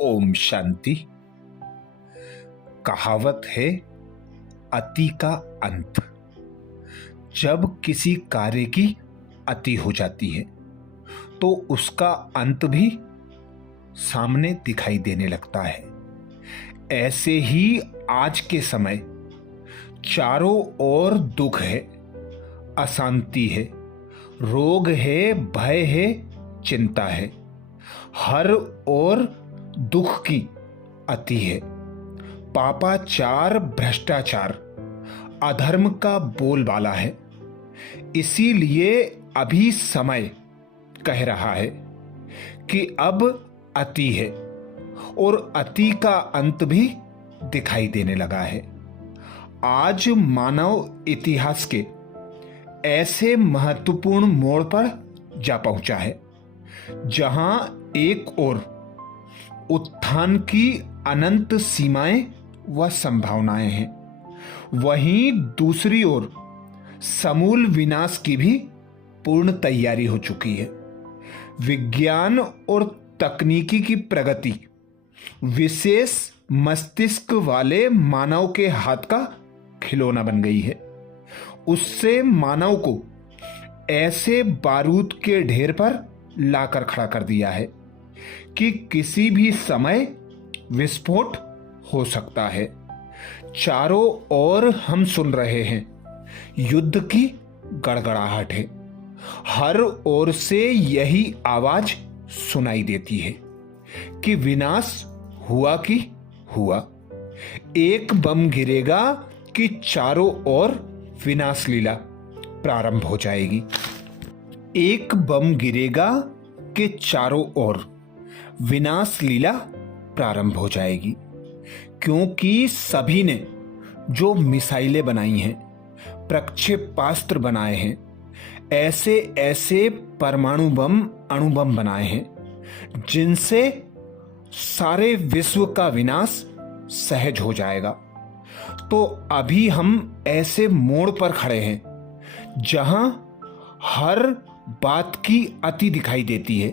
ओम शांति। कहावत है, अति का अंत। जब किसी कार्य की अति हो जाती है तो उसका अंत भी सामने दिखाई देने लगता है। ऐसे ही आज के समय चारों ओर दुख है, अशांति है, रोग है, भय है, चिंता है। हर ओर दुख की अति है। पापाचार, भ्रष्टाचार, अधर्म का बोलबाला है। इसीलिए अभी समय कह रहा है कि अब अति है और अति का अंत भी दिखाई देने लगा है। आज मानव इतिहास के ऐसे महत्वपूर्ण मोड़ पर जा पहुंचा है जहां एक ओर उत्थान की अनंत सीमाएं व संभावनाएं हैं, वहीं दूसरी ओर समूल विनाश की भी पूर्ण तैयारी हो चुकी है। विज्ञान और तकनीकी की प्रगति विशेष मस्तिष्क वाले मानव के हाथ का खिलौना बन गई है। उससे मानव को ऐसे बारूद के ढेर पर लाकर खड़ा कर दिया है कि किसी भी समय विस्फोट हो सकता है। चारों ओर हम सुन रहे हैं, युद्ध की गड़गड़ाहट है। हर ओर से यही आवाज सुनाई देती है कि विनाश हुआ कि हुआ। एक बम गिरेगा कि चारों ओर विनाश लीला प्रारंभ हो जाएगी। एक बम गिरेगा कि चारों ओर विनाश लीला प्रारंभ हो जाएगी, क्योंकि सभी ने जो मिसाइलें बनाई हैं, प्रक्षेपास्त्र बनाए हैं, ऐसे ऐसे परमाणु बम, अणु बम बनाए हैं जिनसे सारे विश्व का विनाश सहज हो जाएगा। तो अभी हम ऐसे मोड़ पर खड़े हैं जहां हर बात की अति दिखाई देती है,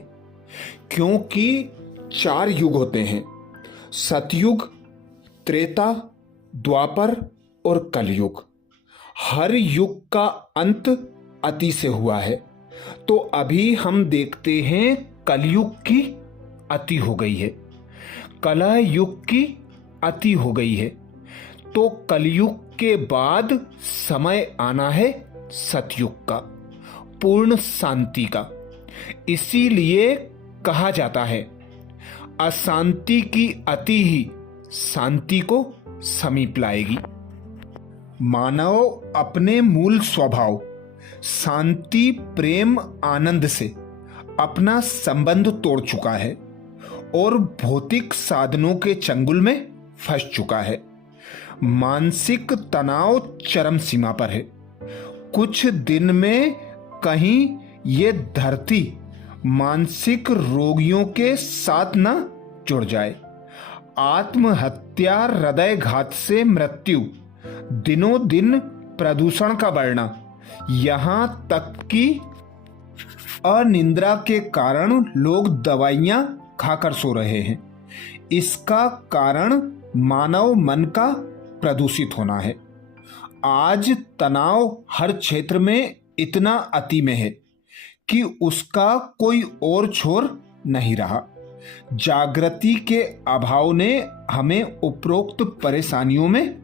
क्योंकि 4 युग होते हैं, सतयुग, त्रेता, द्वापर और कलयुग। हर युग का अंत अति से हुआ है। तो अभी हम देखते हैं कलयुग की अति हो गई है, कलह युग की अति हो गई है। तो कलयुग के बाद समय आना है सतयुग का, पूर्ण शांति का। इसीलिए कहा जाता है, अशांति की अति ही शांति को समीप लाएगी। मानव अपने मूल स्वभाव शांति, प्रेम, आनंद से अपना संबंध तोड़ चुका है और भौतिक साधनों के चंगुल में फंस चुका है। मानसिक तनाव चरम सीमा पर है। कुछ दिन में कहीं ये धरती मानसिक रोगियों के साथ न जुड़ जाए। आत्महत्या, हृदय घात से मृत्यु, दिनों दिन प्रदूषण का बढ़ना, यहां तक कि अनिद्रा के कारण लोग दवाइयां खाकर सो रहे हैं। इसका कारण मानव मन का प्रदूषित होना है। आज तनाव हर क्षेत्र में इतना अति में है कि उसका कोई और छोर नहीं रहा। जागृति के अभाव ने हमें उपरोक्त परेशानियों में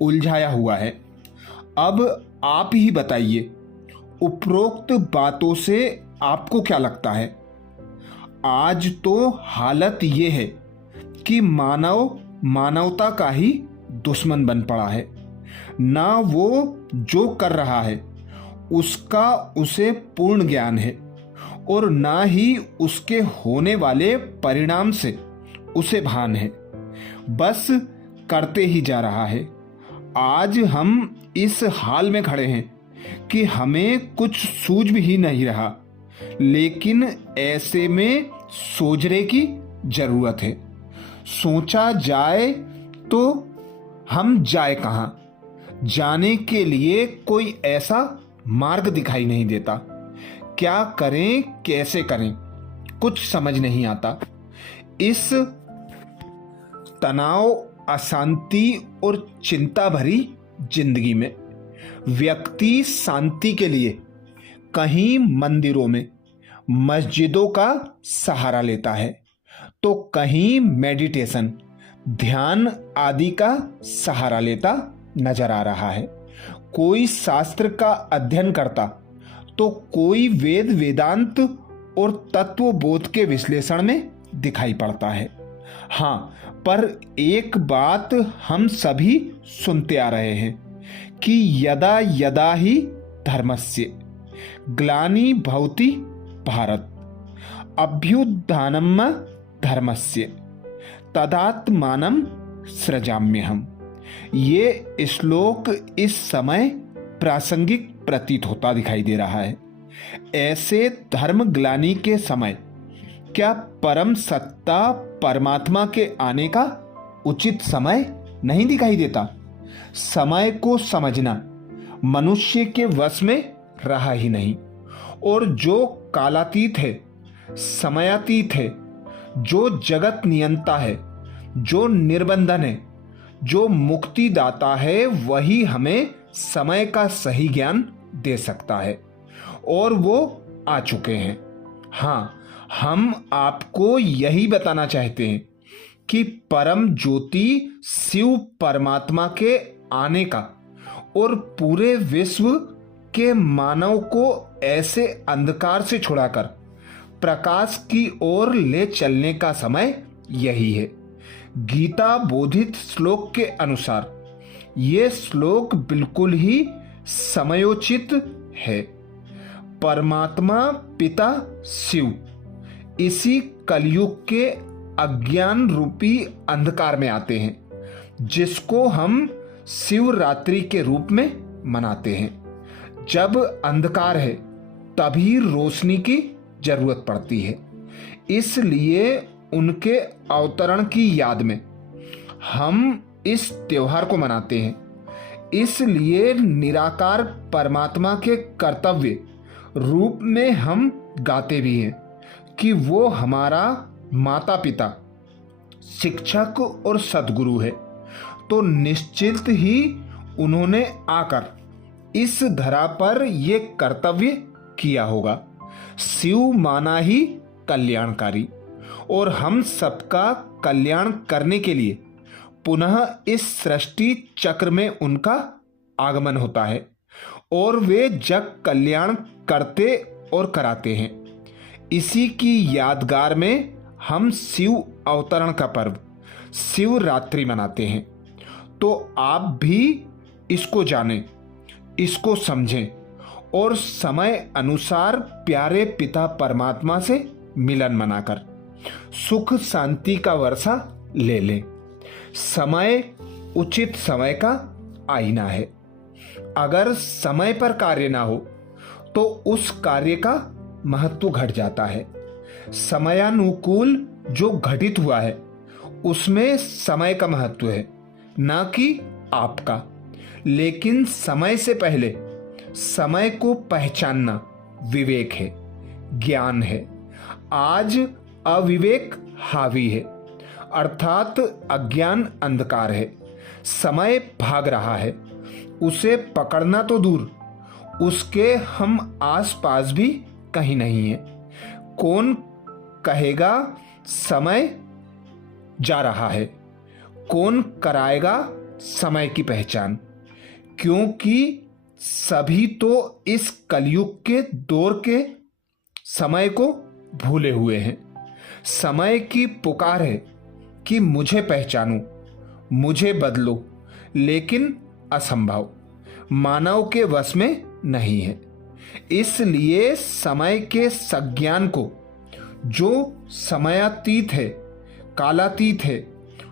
उलझाया हुआ है। अब आप ही बताइए, उपरोक्त बातों से आपको क्या लगता है? आज तो हालत ये है कि मानव मानवता का ही दुश्मन बन पड़ा है। ना वो जो कर रहा है उसका उसे पूर्ण ज्ञान है और ना ही उसके होने वाले परिणाम से उसे भान है। बस करते ही जा रहा है। आज हम इस हाल में खड़े हैं कि हमें कुछ सूझ भी नहीं रहा, लेकिन ऐसे में सोचने की जरूरत है। सोचा जाए तो हम जाए कहां? जाने के लिए कोई ऐसा मार्ग दिखाई नहीं देता। क्या करें, कैसे करें, कुछ समझ नहीं आता। इस तनाव, अशांति और चिंता भरी जिंदगी में व्यक्ति शांति के लिए कहीं मंदिरों में, मस्जिदों का सहारा लेता है, तो कहीं मेडिटेशन, ध्यान आदि का सहारा लेता नजर आ रहा है। कोई शास्त्र का अध्ययन करता तो कोई वेद, वेदांत और तत्वबोध के विश्लेषण में दिखाई पड़ता है। हाँ, पर एक बात हम सभी सुनते आ रहे हैं कि यदा यदा ही धर्मस्य ग्लानि भवति भारत अभ्युत्थानम् धर्मस्य तदात्मानं सृजाम्यहम्। ये श्लोक इस समय प्रासंगिक प्रतीत होता दिखाई दे रहा है। ऐसे धर्म ग्लानि के समय क्या परम सत्ता परमात्मा के आने का उचित समय नहीं दिखाई देता? समय को समझना मनुष्य के वश में रहा ही नहीं, और जो कालातीत है, समयातीत है, जो जगत नियंता है, जो निर्बंधन है, जो मुक्तिदाता है, वही हमें समय का सही ज्ञान दे सकता है, और वो आ चुके हैं। हाँ, हम आपको यही बताना चाहते हैं कि परम ज्योति शिव परमात्मा के आने का और पूरे विश्व के मानव को ऐसे अंधकार से छुड़ाकर प्रकाश की ओर ले चलने का समय यही है। गीता बोधित श्लोक के अनुसार ये श्लोक बिल्कुल ही समयोचित है। परमात्मा पिता शिव इसी कलयुग के अज्ञान रूपी अंधकार में आते हैं, जिसको हम शिवरात्रि के रूप में मनाते हैं। जब अंधकार है तभी रोशनी की जरूरत पड़ती है, इसलिए उनके अवतरण की याद में हम इस त्योहार को मनाते हैं। इसलिए निराकार परमात्मा के कर्तव्य रूप में हम गाते भी हैं कि वो हमारा माता पिता, शिक्षक और सद्गुरु है। तो निश्चित ही उन्होंने आकर इस धरा पर ये कर्तव्य किया होगा। शिव माना ही कल्याणकारी, और हम सबका कल्याण करने के लिए पुनः इस सृष्टि चक्र में उनका आगमन होता है, और वे जग कल्याण करते और कराते हैं। इसी की यादगार में हम शिव अवतरण का पर्व शिवरात्रि मनाते हैं। तो आप भी इसको जानें, इसको समझें और समय अनुसार प्यारे पिता परमात्मा से मिलन मनाकर सुख शांति का वर्षा ले लें। समय उचित समय का आईना है। अगर समय पर कार्य ना हो तो उस कार्य का महत्व घट जाता है। समयानुकूल जो घटित हुआ है उसमें समय का महत्व है, ना कि आपका। लेकिन समय से पहले समय को पहचानना विवेक है, ज्ञान है। आज अविवेक हावी है, अर्थात अज्ञान अंधकार है। समय भाग रहा है, उसे पकड़ना तो दूर, उसके हम आसपास भी कहीं नहीं है। कौन कहेगा समय जा रहा है? कौन कराएगा समय की पहचान? क्योंकि सभी तो इस कलयुग के दौर के समय को भूले हुए हैं। समय की पुकार है कि मुझे पहचानो, मुझे बदलो, लेकिन असंभव, मानव के वश में नहीं है। इसलिए समय के संज्ञान को जो समयातीत है, कालातीत है,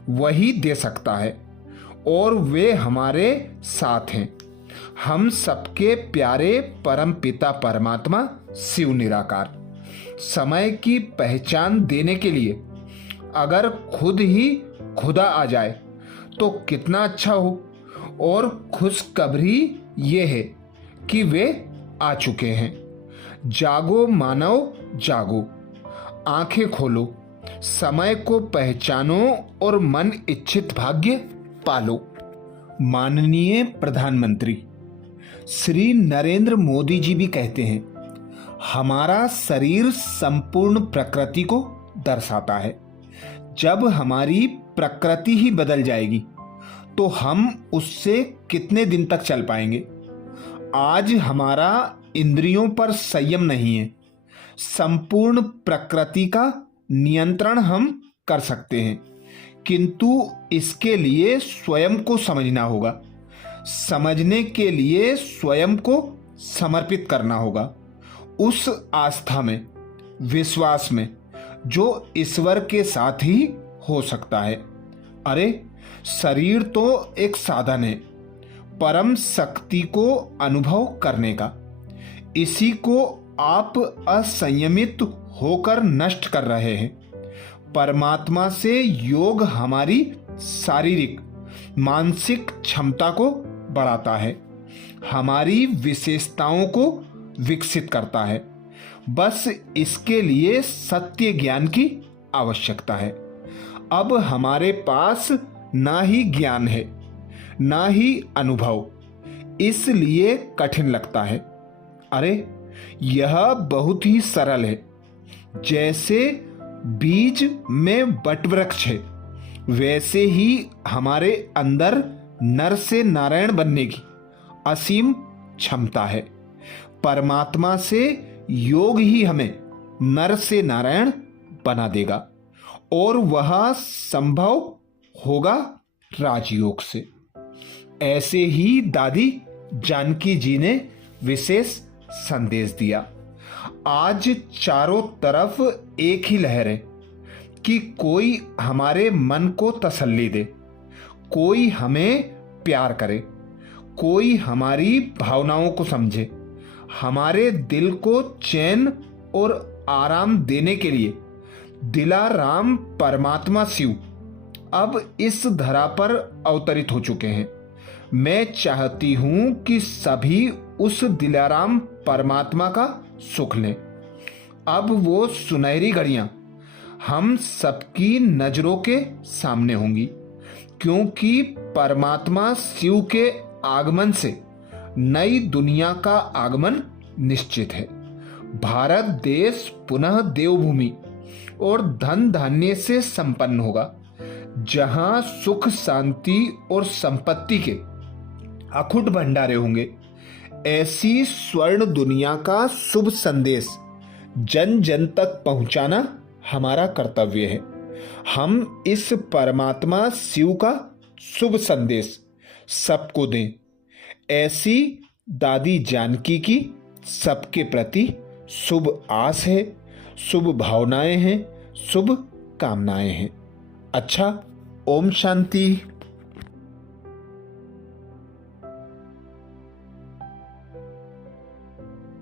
वही दे सकता है, और वे हमारे साथ हैं। हम सबके प्यारे परम पिता परमात्मा शिव निराकार। समय की पहचान देने के लिए अगर खुद ही खुदा आ जाए तो कितना अच्छा हो। और खुशखबरी ये है कि वे आ चुके हैं। जागो मानव जागो, आंखें खोलो, समय को पहचानो और मन इच्छित भाग्य पालो। माननीय प्रधानमंत्री श्री नरेंद्र मोदी जी भी कहते हैं, हमारा शरीर संपूर्ण प्रकृति को दर्शाता है। जब हमारी प्रकृति ही बदल जाएगी तो हम उससे कितने दिन तक चल पाएंगे। आज हमारा इंद्रियों पर संयम नहीं है। संपूर्ण प्रकृति का नियंत्रण हम कर सकते हैं, किंतु इसके लिए स्वयं को समझना होगा। समझने के लिए स्वयं को समर्पित करना होगा उस आस्था में, विश्वास में जो ईश्वर के साथ ही हो सकता है। अरे शरीर तो एक साधन है परम शक्ति को अनुभव करने का। इसी को आप असंयमित होकर नष्ट कर रहे हैं। परमात्मा से योग हमारी शारीरिक मानसिक क्षमता को बढ़ाता है, हमारी विशेषताओं को विकसित करता है। बस इसके लिए सत्य ज्ञान की आवश्यकता है। अब हमारे पास ना ही ज्ञान है ना ही अनुभव, इसलिए कठिन लगता है। अरे यह बहुत ही सरल है। जैसे बीज में वटवृक्ष है, वैसे ही हमारे अंदर नर से नारायण बनने की असीम क्षमता है। परमात्मा से योग ही हमें नर से नारायण बना देगा और वह संभव होगा राजयोग से। ऐसे ही दादी जानकी जी ने विशेष संदेश दिया। आज चारों तरफ एक ही लहर है कि कोई हमारे मन को तसल्ली दे, कोई हमें प्यार करे, कोई हमारी भावनाओं को समझे। हमारे दिल को चैन और आराम देने के लिए दिलाराम परमात्मा शिव अब इस धरा पर अवतरित हो चुके हैं। मैं चाहती हूं कि सभी उस दिलाराम परमात्मा का सुख लें। अब वो सुनहरी घड़ियां हम सबकी नजरों के सामने होंगी, क्योंकि परमात्मा शिव के आगमन से नई दुनिया का आगमन निश्चित है। भारत देश पुनः देवभूमि और धन धान्य से संपन्न होगा, जहां सुख शांति और संपत्ति के अखुट भंडारे होंगे। ऐसी स्वर्ण दुनिया का शुभ संदेश जन जन तक पहुंचाना हमारा कर्तव्य है। हम इस परमात्मा शिव का शुभ संदेश सबको दें। ऐसी दादी जानकी की सबके प्रति शुभ आस है, शुभ भावनाएं हैं, शुभ कामनाएं हैं। अच्छा, ओम शांति।